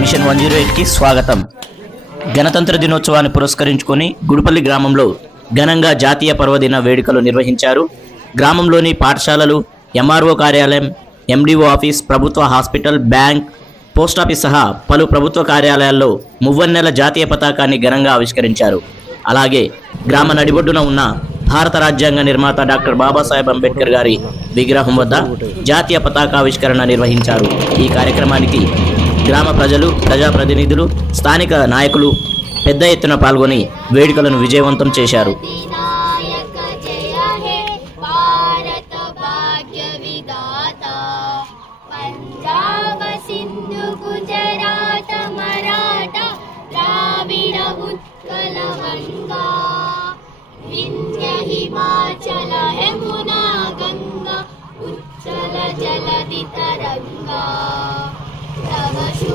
Machine one zero ఎయిట్కి స్వాగతం. గణతంత్ర దినోత్సవాన్ని పురస్కరించుకొని గుడిపల్లి గ్రామంలో ఘనంగా జాతీయ పర్వదిన వేడుకలు నిర్వహించారు. గ్రామంలోని పాఠశాలలు ఎంఆర్ఓ కార్యాలయం ఎండిఓ ఆఫీస్ ప్రభుత్వ హాస్పిటల్ బ్యాంక్ పోస్టాఫీస్ సహా పలు ప్రభుత్వ కార్యాలయాల్లో మువ్వన్నెల జాతీయ పతాకాన్ని ఘనంగా ఆవిష్కరించారు. అలాగే గ్రామ నడిబొడ్డున ఉన్న భారత రాజ్యాంగ నిర్మాత డాక్టర్ బాబాసాహెబ్ అంబేద్కర్ గారి విగ్రహం వద్ద జాతీయ పతాకావిష్కరణ నిర్వహించారు. ఈ కార్యక్రమానికి గ్రామ ప్రజలు ప్రజాప్రతినిధులు స్థానిక నాయకులు పెద్ద ఎత్తున పాల్గొని వేడుకలను విజయవంతం చేశారు.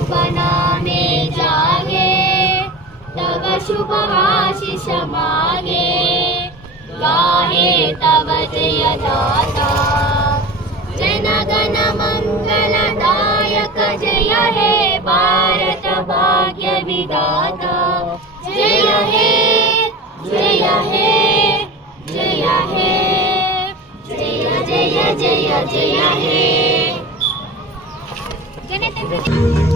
शुभ नामे जागे, तव शुभ आशिष मागे गाहे तव जय दाता जन गण मंगलदायक जय हे भारत भाग्य विधाता। जय हे जय हे जय हे। जय जय जय जय हे।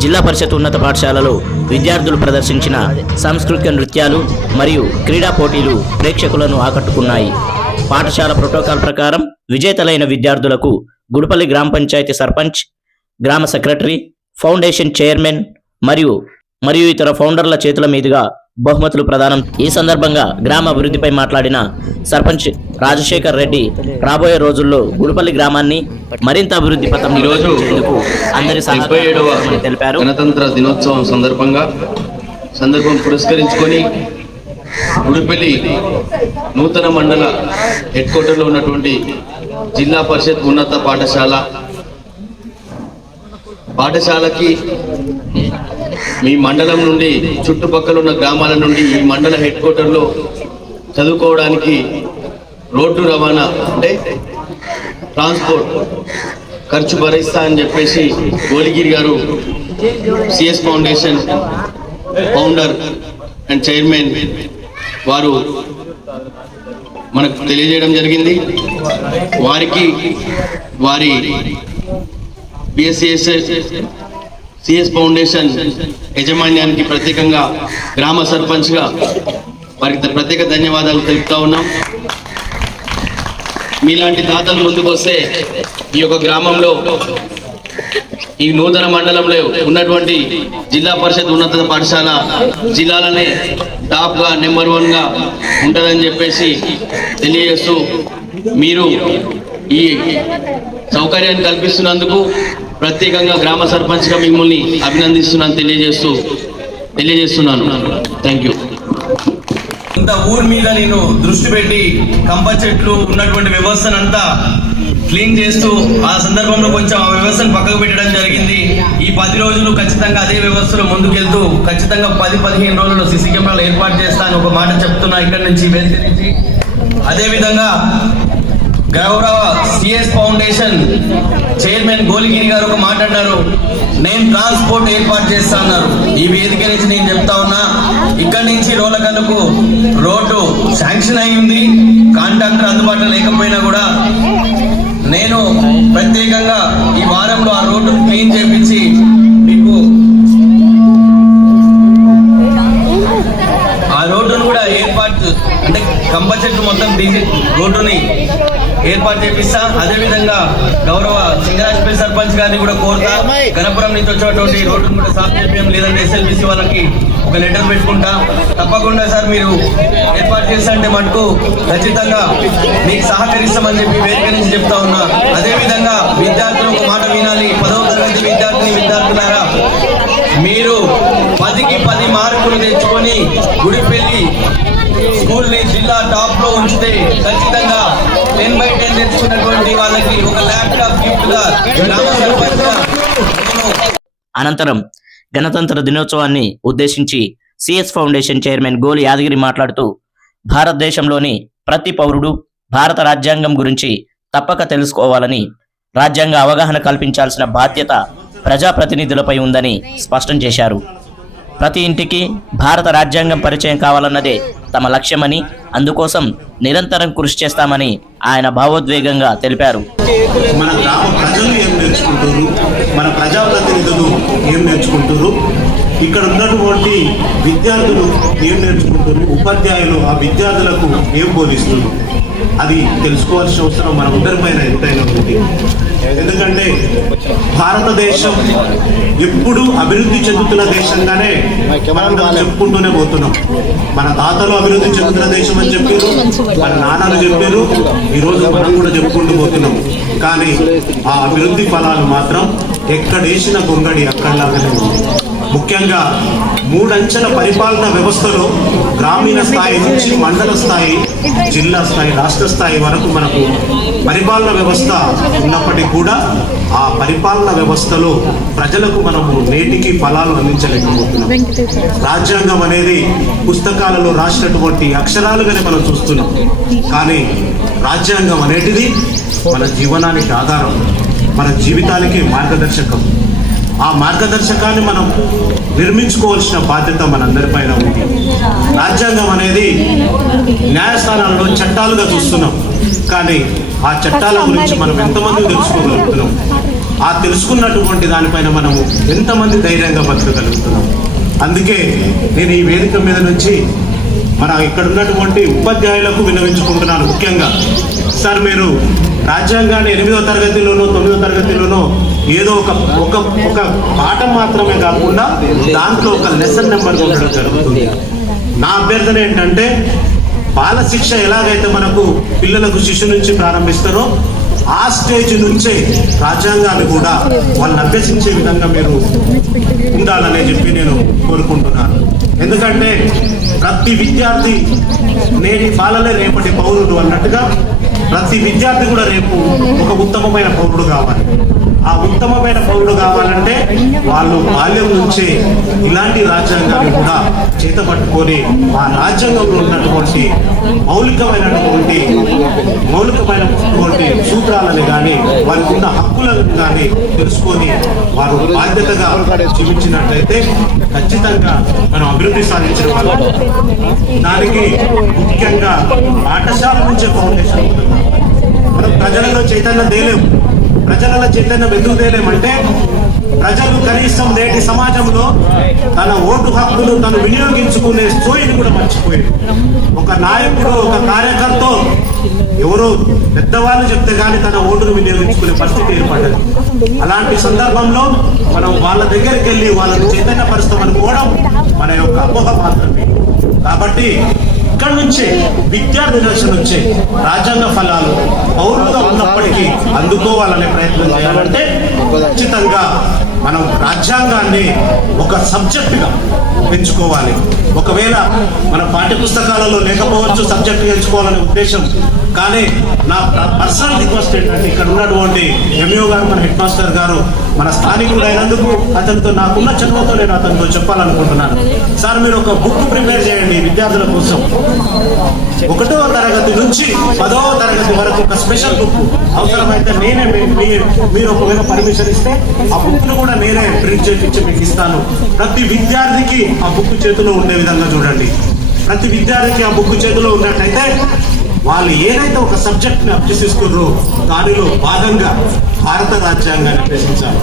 జిల్లా పరిషత్ ఉన్నత పాఠశాలలో విద్యార్థులు ప్రదర్శించిన సాంస్కృతిక నృత్యాలు మరియు క్రీడా పోటీలు ప్రేక్షకులను ఆకట్టుకున్నాయి. పాఠశాల ప్రోటోకాల్ ప్రకారం విజేతలైన విద్యార్థులకు గుడిపల్లి గ్రామ పంచాయతీ సర్పంచ్ గ్రామ సెక్రటరీ ఫౌండేషన్ చైర్మన్ మరియు మరియు ఇతర ఫౌండర్ల చేతుల మీదుగా బహుమతులు ప్రదానం. ఈ సందర్భంగా గ్రామ అభివృద్ధిపై మాట్లాడిన సర్పంచ్ రాజశేఖర్ రెడ్డి రాబోయే రోజుల్లో గుడిపల్లి గ్రామాన్ని మరింత అభివృద్ధి పథంలో ఈరోజు నడిపించేందుకు అందరి తెలిపారు. గణతంత్ర దినోత్సవం సందర్భంగా సందర్భం పురస్కరించుకొని ఉడిపల్లి నూతన మండల హెడ్ క్వార్టర్లో ఉన్నటువంటి జిల్లా పరిషత్ ఉన్నత పాఠశాల పాఠశాలకి మీ మండలం నుండి చుట్టుపక్కల ఉన్న గ్రామాల నుండి ఈ మండల హెడ్ క్వార్టర్లో చదువుకోవడానికి రోడ్డు రవాణా అంటే ట్రాన్స్పోర్ట్ ఖర్చు భరిస్తా అని చెప్పేసి Goligiri garu CS foundation founder and chairman వారు మనకు తెలియజేయడం జరిగింది. వారికి వారి బిఎస్సిఎస్ సిఎస్ ఫౌండేషన్ యజమాన్యానికి ప్రత్యేకంగా గ్రామ సర్పంచ్గా వారికి ప్రత్యేక ధన్యవాదాలు తెలుపుతా ఉన్నాం. మీలాంటి తాతలు ముందుకు వస్తే ఈ యొక్క గ్రామంలో ఈ నూతన మండలంలో ఉన్నటువంటి జిల్లా పరిషత్ ఉన్నత పాఠశాల జిల్లాలనే టాప్గా నెంబర్ వన్గా ఉంటుందని చెప్పేసి తెలియజేస్తూ మీరు ఈ సౌకర్యాన్ని కల్పిస్తున్నందుకు ప్రత్యేకంగా గ్రామ సర్పంచ్గా మిమ్మల్ని అభినందిస్తున్నాను తెలియజేస్తూ తెలియజేస్తున్నాను. థ్యాంక్ యూ ఇంత ఊరి మీద నేను దృష్టి పెట్టి కంప చెట్లు ఉన్నటువంటి వ్యవస్థనంతా క్లీన్ చేస్తూ ఆ సందర్భంలో కొంచెం ఆ వ్యవస్థను పక్కకు పెట్టడం జరిగింది. ఈ పది రోజులు ఖచ్చితంగా అదే వ్యవస్థలో ముందుకెళ్తూ ఖచ్చితంగా పది పదిహేను రోజుల్లో సిసి కెమెరాలు ఏర్పాటు చేస్తాను ఒక మాట చెప్తున్నా ఇక్కడ నుంచి వేదిక నుంచి. అదేవిధంగా గౌరవ సిఎస్ ఫౌండేషన్ చైర్మన్ గోలిగిరి గారు ఒక మాట అన్నారు నేను ట్రాన్స్పోర్ట్ ఏర్పాటు చేస్తా అన్నారు. ఈ వేదిక నుంచి నేను చెప్తా ఉన్నా ఇక్కడి నుంచి రోలకల్లుకు రోడ్డు శాంక్షన్ అయింది కాంట్రాక్టర్ అందుబాటులో లేకపోయినా కూడా నేను ప్రత్యేకంగా ఈ వారంలో ఆ రోడ్డు క్లీన్ చేపించి మీకు ఆ రోడ్డును కూడా ఏర్పాటు అంటే కంప చెట్టు మొత్తం డీజిల్ రోడ్డుని ఏర్పాటు చేపిస్తా. అదే విధంగా గౌరవ సింగరాజపల్లి సర్పంచ్ గారిని కూడా కోరుతా. గణపురం నుంచి వచ్చినటువంటి రోడ్డును కూడా సాఫ్ చేపియం లేదంటే ఎస్ఎల్బిసి వాళ్ళకి ఒక లెటర్ పెట్టుకుంటా. తప్పకుండా సార్ మీరు ఏర్పాటు చేస్తాంటే మటుకు ఖచ్చితంగా మీకు సహకరిస్తామని చెప్పి వేదిక నుంచి చెప్తా ఉన్నా. అదే విధంగా విద్యార్థులు ఒక మాట వినాలి. పదవ తరగతి విద్యార్థిని విద్యార్థులారా మీరు పదికి పది మార్కులు తెచ్చుకొని గుడిపెళ్ళి స్కూల్ని జిల్లా టాప్లో ఉంచితే ఖచ్చితంగా టెన్ బై టెన్ తెచ్చుకున్నటువంటి వాళ్ళకి ఒక ల్యాప్టాప్ గిఫ్ట్గా గ్రామ సర్పంచ్ అనంతరం గణతంత్ర దినోత్సవాన్ని ఉద్దేశించి సిఎస్ ఫౌండేషన్ చైర్మన్ గోలి యాదగిరి మాట్లాడుతూ భారతదేశంలోని ప్రతి పౌరుడు భారత రాజ్యాంగం గురించి తప్పక తెలుసుకోవాలని రాజ్యాంగ అవగాహన కల్పించాల్సిన బాధ్యత ప్రజాప్రతినిధులపై ఉందని స్పష్టం చేశారు. ప్రతి ఇంటికి భారత రాజ్యాంగం పరిచయం కావాలన్నదే తమ లక్ష్యమని అందుకోసం నిరంతరం కృషి చేస్తామని ఆయన భావోద్వేగంగా తెలిపారు. మన గ్రామ ప్రజలు ఏం నేర్చుకుంటారు మన ప్రజాప్రతినిధులు ఏం నేర్చుకుంటారు ఇక్కడ ఉన్నటువంటి విద్యార్థులు ఏం నేర్చుకుంటారు ఉపాధ్యాయులు ఆ విద్యార్థులకు ఏం బోధిస్తున్నారు? అది తెలుసుకోవాల్సిన అవసరం మన అందరిపైన ఎంతైనా ఉంది. ఎందుకంటే భారతదేశం ఎప్పుడు అభివృద్ధి చెందుతున్న దేశంగానే మనం చెప్పుకుంటూనే పోతున్నాం. మన తాతలు అభివృద్ధి చెందుతున్న దేశం అని చెప్పారు మన నాన్నలు చెప్పారు ఈ రోజు మనం కూడా చెప్పుకుంటూ పోతున్నాం. కానీ ఆ అభివృద్ధి ఫలాలు మాత్రం ఎక్కడేసిన గొంగడి అక్కడలాగానే ఉంది. ముఖ్యంగా మూడంచెల పరిపాలన వ్యవస్థలో గ్రామీణ స్థాయి నుంచి మండల స్థాయి జిల్లా స్థాయి రాష్ట్ర స్థాయి వరకు మనకు పరిపాలన వ్యవస్థ ఉన్నప్పటికీ కూడా ఆ పరిపాలన వ్యవస్థలో ప్రజలకు మనము నేటికి ఫలాలు అందించలేకపోతున్నాం. రాజ్యాంగం అనేది పుస్తకాలలో రాసినటువంటి అక్షరాలుగానే మనం చూస్తున్నాం. కానీ రాజ్యాంగం అనేటిది మన జీవనానికి ఆధారం మన జీవితానికి మార్గదర్శకం. ఆ మార్గదర్శకాన్ని మనం నిర్మించుకోవాల్సిన బాధ్యత మనందరిపైన ఉంది. రాజ్యాంగం అనేది న్యాయస్థానాల్లో చట్టాలుగా చూస్తున్నాం. కానీ ఆ చట్టాల గురించి మనం ఎంతమంది తెలుసుకోగలుగుతున్నాం? ఆ తెలుసుకున్నటువంటి దానిపైన మనము ఎంతమంది ధైర్యంగా బతకగలుగుతున్నాం? అందుకే నేను ఈ వేదిక మీద నుంచి మన ఇక్కడ ఉన్నటువంటి ఉపాధ్యాయులకు విన్నవించుకుంటున్నాను ముఖ్యంగా. సార్ మీరు రాజ్యాంగాన్ని ఎనిమిదో తరగతిలోనో తొమ్మిదో తరగతిలోనో ఏదో ఒక ఒక ఒక పాఠం మాత్రమే కాకుండా దాంట్లో ఒక లెసన్ నెంబర్ ఉండడం జరుగుతుంది. నా అభ్యర్థన ఏంటంటే బాలశిక్ష ఎలాగైతే మనకు పిల్లలకు శిశు నుంచి ప్రారంభిస్తారో ఆ స్టేజ్ నుంచే రాజ్యాంగాన్ని కూడా వాళ్ళని అభ్యసించే విధంగా మీరు ఉండాలని చెప్పి నేను కోరుకుంటున్నాను. ఎందుకంటే ప్రతి విద్యార్థి నేటి బాలలే రేపటి పౌరుడు అన్నట్టుగా ప్రతి విద్యార్థి కూడా రేపు ఒక ఉత్తమమైన పౌరుడు కావాలి. ఆ ఉత్తమమైన పౌరుడు కావాలంటే వాళ్ళు బాల్యం నుంచే ఇలాంటి రాజ్యాంగాన్ని కూడా చేతపట్టుకొని ఆ రాజ్యాంగంలో ఉన్నటువంటి మౌలికమైనటువంటి మౌలికమైనటువంటి సూత్రాలని కానీ వారికి కానీ తెలుసుకొని వారు బాధ్యతగా చూపించినట్లయితే ఖచ్చితంగా మనం అభివృద్ధి సాధించిన వాళ్ళం. దానికి ముఖ్యంగా పాఠశాల నుంచే ఫౌండేషన్ మనం ప్రజలలో చైతన్యం తేలేము. ప్రజలలో చైతన్యం ఎందుకు తేలేమంటే ప్రజలు కనీసం నేటి సమాజంలో తన ఓటు హక్కును తను వినియోగించుకునే సోయిని కూడా మర్చిపోయాడు ఒక నాయకుడు ఒక కార్యకర్త ఎవరో పెద్దవాళ్ళు చెప్తే కానీ తన ఓటును వినియోగించుకునే పరిస్థితి ఏర్పడ్డది. అలాంటి సందర్భంలో మనం వాళ్ళ దగ్గరికి వెళ్ళి వాళ్ళని చైతన్యపరుస్తాం అనుకోవడం మన యొక్క అపోహ మాత్రమే. కాబట్టి ఇక్కడ నుంచే విద్యార్థి దశ నుంచే రాజ్యాంగ ఫలాలు పౌరులుగా ఉన్నప్పటికీ అందుకోవాలనే ప్రయత్నం చేయాలంటే ఖచ్చితంగా మనం రాజ్యాంగాన్ని ఒక సబ్జెక్టుగా పెంచుకోవాలి. ఒకవేళ మన పాఠ్య పుస్తకాలలో లేకపోవచ్చు సబ్జెక్ట్ ఎంచుకోవాలనే ఉద్దేశం కానీ నా పర్సనల్ రిక్వెస్ట్ ఏంటంటే ఇక్కడ ఉన్నటువంటి ఎంఈఓ గారు మన హెడ్ మాస్టర్ గారు మన స్థానికుడు అయినందుకు అతనితో నాకున్న చదువుతో నేను అతనితో చెప్పాలనుకుంటున్నాను. సార్ మీరు ఒక బుక్ ప్రిపేర్ చేయండి విద్యార్థుల కోసం. ఒకటో తరగతి నుంచి పదవ తరగతి వరకు ఒక స్పెషల్ బుక్. అవసరమైతే నేనే మీరు ఒకవేళ పర్మిషన్ ఇస్తే ఆ బుక్ను కూడా నేనే ప్రింట్ చేయించి మీకు ఇస్తాను. ప్రతి విద్యార్థికి ఆ బుక్ చేతిలో ఉండే విధంగా చూడండి. ప్రతి విద్యార్థికి ఆ బుక్ చేతిలో ఉన్నట్టయితే వాళ్ళు ఏదైతే ఒక సబ్జెక్ట్ని అభ్యసిస్తున్నారో దానిలో భాగంగా భారత రాజ్యాంగాన్ని అభ్యసించాలి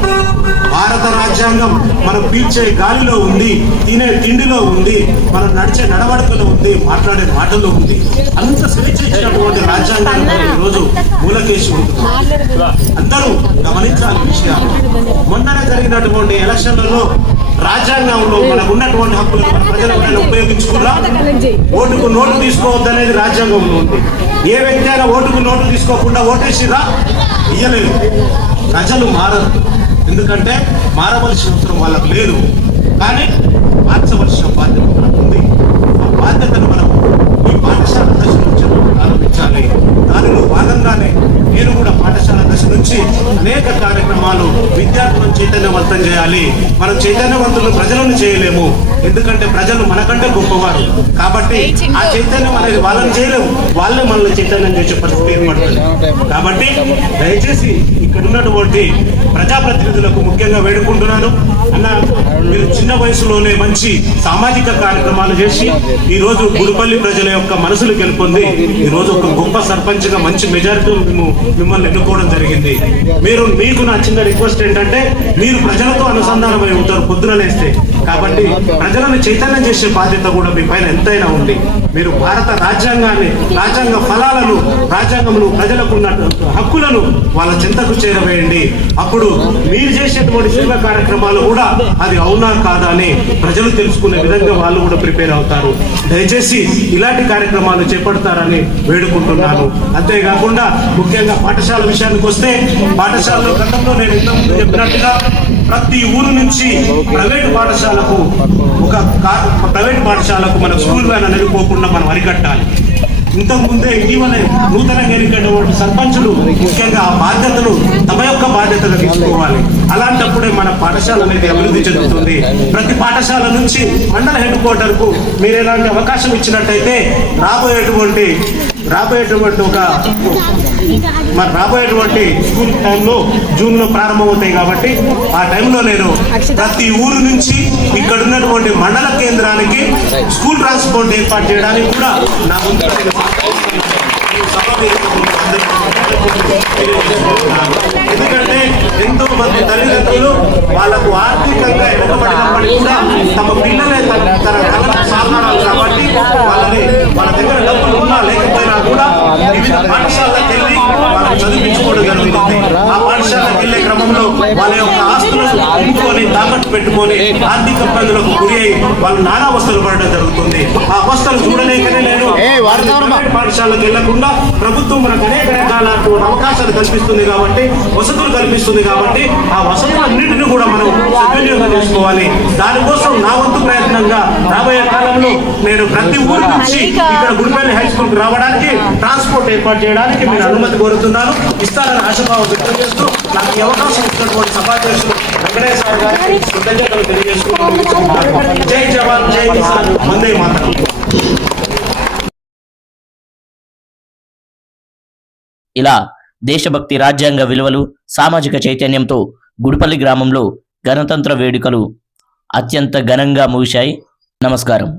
భారత రాజ్యాంగం మనం పీల్చే గాలిలో ఉంది తినే తిండిలో ఉంది మనం నడిచే నడవడికలో ఉంది మాట్లాడే మాటల్లో ఉంది. అంత స్వేచ్ఛ ఇచ్చినటువంటి రాజ్యాంగాన్ని ఈరోజు మూలకేసి అందరూ గమనించాలి విషయాలు. మొన్ననే జరిగినటువంటి ఎలక్షన్లలో రాజ్యాంగంలో మనకు ఉన్నటువంటి హక్కులను మన ప్రజల ఉపయోగించుకున్నా ఓటుకు నోటు తీసుకోవద్దనేది రాజ్యాంగంలో ఉంది. ఏ వ్యక్తి అయినా ఓటుకు నోటు తీసుకోకుండా ఓటేసిరా ఇయ్యలేదు. ప్రజలు మారరు. ఎందుకంటే మారవలసిన అవసరం వాళ్ళకు లేదు. కానీ మార్చవలసిన బాధ్యత మనకు ఉంది. ఆ బాధ్యతను మనం ఈ పాఠశాల దశ నుంచి ప్రారంభించాలి. దానిలో భాగంగానే మీరు కూడా పాఠశాల దశ నుంచి అనేక కార్యక్రమాలు విద్యార్థులను చైతన్యవంతం చేయాలి. మనం చైతన్యవంతులు ప్రజలను చేయలేము. ఎందుకంటే ప్రజలు మనకంటే గొప్పవారు. కాబట్టి ఆ చైతన్యం అనేది వాళ్ళని చేయలేము. వాళ్ళే మనల్ని చైతన్యం చేసే పరిస్థితి ఏర్పడుతుంది. కాబట్టి దయచేసి ఇక్కడ ఉన్నటువంటి ప్రజాప్రతినిధులకు ముఖ్యంగా వేడుకుంటున్నాను. అన్న మీరు చిన్న వయసులోనే మంచి సామాజిక కార్యక్రమాలు చేసి ఈ రోజు గుడిపల్లి ప్రజల యొక్క మనసులు గెలుపొంది ఈ రోజు ఒక గొప్ప సర్పంచ్గా మంచి మెజారిటీ మేము మిమ్మల్ని ఎన్నుకోవడం జరిగింది. మీరు మీకు నా చిన్న రిక్వెస్ట్ ఏంటంటే మీరు ప్రజలతో అనుసంధానమై ఉంటారు పొద్దున లేస్తే. కాబట్టి ప్రజలను చైతన్యం చేసే బాధ్యత కూడా మీ పైన ఎంతైనా ఉంది. మీరు భారత రాజ్యాంగాన్ని రాజ్యాంగ ఫలాలను రాజ్యాంగంలో ప్రజలకు ఉన్న హక్కులను వాళ్ళ చింతకు చేరవేయండి. అప్పుడు మీరు చేసేటువంటి సేవా కార్యక్రమాలు కూడా అది అవునా కాదా అని ప్రజలు తెలుసుకునే విధంగా వాళ్ళు కూడా ప్రిపేర్ అవుతారు. దయచేసి ఇలాంటి కార్యక్రమాలు చేపడతారని వేడుకుంటున్నాను. అంతేకాకుండా ముఖ్యంగా పాఠశాల విషయానికి వస్తే పాఠశాలలో గతంలో నేను ఇంతకుముందు చెప్పినట్టుగా ప్రతి ఊరు నుంచి ప్రైవేట్ పాఠశాలకు ఒక ప్రైవేట్ పాఠశాలకు మన స్కూల్ వ్యాన్ అనేది పోకుండా మనం అరికట్టాలి. ఇంతకుముందే ఇటీవల నూతనంగా ఎన్నికైనటువంటి సర్పంచులు ముఖ్యంగా ఆ బాధ్యతలు తమ యొక్క బాధ్యతలు తీసుకోవాలి. అలాంటప్పుడే మన పాఠశాల అనేది అభివృద్ధి చెందుతుంది. ప్రతి పాఠశాల నుంచి మండల హెడ్ క్వార్టర్కు మీరు ఎలాంటి అవకాశం ఇచ్చినట్టయితే రాబోయేటువంటి రాబోయేటువంటి ఒక మరి రాబోయేటువంటి స్కూల్ టైంలో జూన్లో ప్రారంభమవుతాయి కాబట్టి ఆ టైంలో నేను ప్రతి ఊరు నుంచి ఇక్కడ ఉన్నటువంటి మండల కేంద్రానికి స్కూల్ ట్రాన్స్పోర్ట్ ఏర్పాటు చేయడానికి కూడా నా ముందు ఎందుకంటే ఎంతో మంది తల్లిదండ్రులు వాళ్ళకు ఆర్థికంగా వెనుకబడినప్పటికీ కూడా తమ పిల్లలే తన తన సాధనాలు కాబట్టి వాళ్ళని వాళ్ళ దగ్గర డబ్బులు ఉన్నా లేకపోయినా కూడా వివిధ పాఠశాలకు వెళ్ళి వాళ్ళు చదివించుకోవడం జరుగుతుంది ఆ పాఠశాలకు వెళ్ళే క్రమంలో వాళ్ళ యొక్క ఆస్తులను అమ్ముకొని తాకట్టు పెట్టుకొని ఆర్థిక ఇబ్బందులకు గురి అయి వాళ్ళు నానా అవస్థలు పడడం జరుగుతుంది. ఆ అవస్థలు చూడలేకనే పాఠశాలకు వెళ్ళకుండా ప్రభుత్వం మనకు అనేక రకాల అవకాశాలు కల్పిస్తుంది కాబట్టి వసతులు కల్పిస్తుంది కాబట్టి ఆ వసతులన్నింటినీ కూడా మనం సద్వినియోగం చేసుకోవాలి. దానికోసం నా వంతు ప్రయత్నంగా రాబోయే కాలంలో నేను ప్రతి ఊరి నుంచి ఇక్కడ గుడిపల్లి హై స్కూల్కు రావడానికి ట్రాన్స్పోర్ట్ ఏర్పాటు చేయడానికి మీరు అనుమతి కోరుతున్నాను. ఇస్తారని ఆశాభావం వ్యక్తం చేస్తూ నాకు ఈ అవకాశం ఇచ్చినటువంటి సభాధ్యక్షులు వెంకటేశ్వర గారికి కృతజ్ఞతలు తెలియజేసుకుంటున్నాను. జై జవాన్ జై కిసాన్. వందే మాతరం. ఇలా దేశభక్తి రాజ్యాంగ విలువలు సామాజిక చైతన్యంతో గుడిపల్లి గ్రామంలో గణతంత్ర వేడుకలు అత్యంత ఘనంగా ముగిశాయి. నమస్కారం.